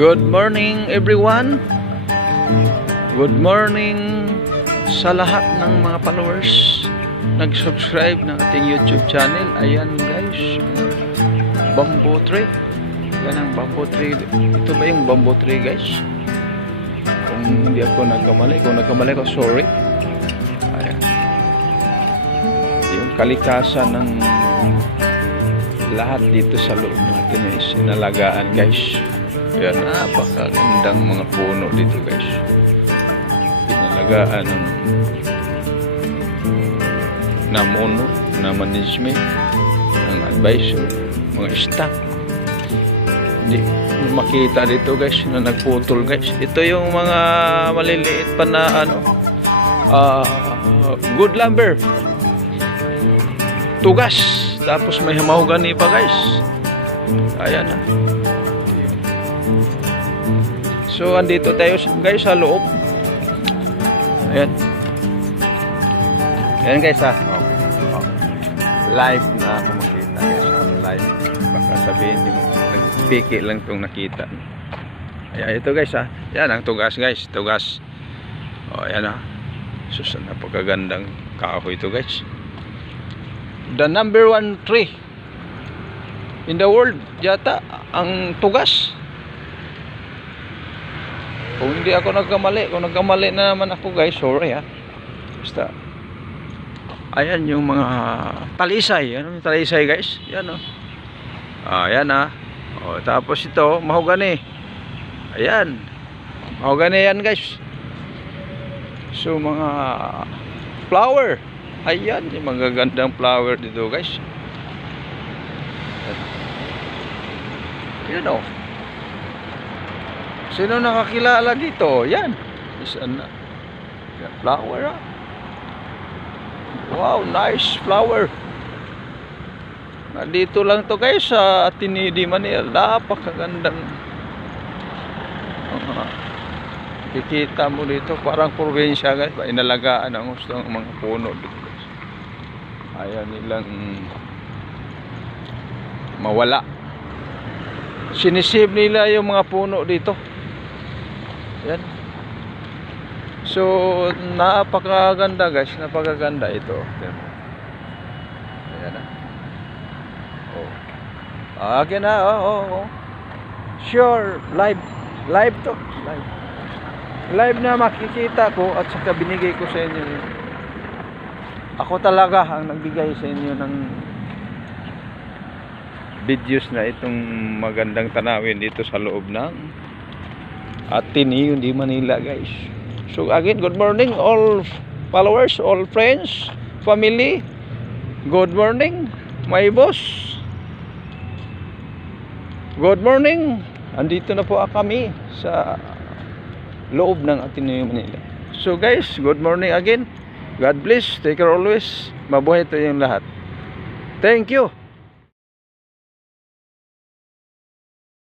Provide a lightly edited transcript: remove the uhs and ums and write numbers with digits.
Good morning everyone. Good morning sa lahat ng mga followers nag-subscribe ng ating YouTube channel. Ayan guys, bamboo tree. Yan ang bamboo tree. Ito ba yung bamboo tree guys? Kung hindi ako nagkamali, ko sorry. Ayan. Yung kalikasan ng lahat dito sa loob natin ay sinalagaan guys. Yan, napakagandang mga puno dito guys. Pinalagaan ng namuno, na management, ng advisor, mga staff. Hindi makita dito guys na nagputol guys. Ito yung mga maliliit pa na good lumber, tugas, tapos may mahogany pa guys. Ayan na. So andito tayo guys sa loob. Ayan. Ayan guys ha. Live na ako makita guys. Live. Baka sabihin yung nagpiki lang itong nakita. Ayan ito guys ha. Yan ang tugas guys. Tugas. O ayan ha. So napakagandang kahoy ito guys. The number 1 tree in the world yata ang tugas. Kung hindi ako nagkamali, kung nagkamali na naman ako guys, sorry ha. Basta ayan yung mga talisay. Ano yung talisay guys? Yan o. Ayan ha. O, tapos ito, mahogany. Ayan. Mahogany yan guys. So mga flower. Ayan, yung magagandang flower dito guys. Yan o. Sino nakakilala dito? Yan. Isan na. Yan, flower ha. Wow, nice flower. Nandito lang to guys sa Ateneo de Manila. Napakagandang kikita mo dito. Parang probinsya guys. Inalagaan ang gusto ng mga puno dito guys. Ayaw nilang mawala. Sinisave nila yung mga puno dito. Yan. So napakaganda guys, napakaganda ito. Ayan na. Oh. Again na, oh. Sure, live to. Live na makikita ko at saka binigay ko sa inyo. Ako talaga ang nagbigay sa inyo ng videos na itong magandang tanawin dito sa loob ng Ateneo de Manila guys. So again, good morning all followers, all friends, family. Good morning my boss. Good morning. Andito na po kami sa loob ng Ateneo de Manila. So guys, good morning again. God bless. Take care always. Mabuhay tayong lahat. Thank you.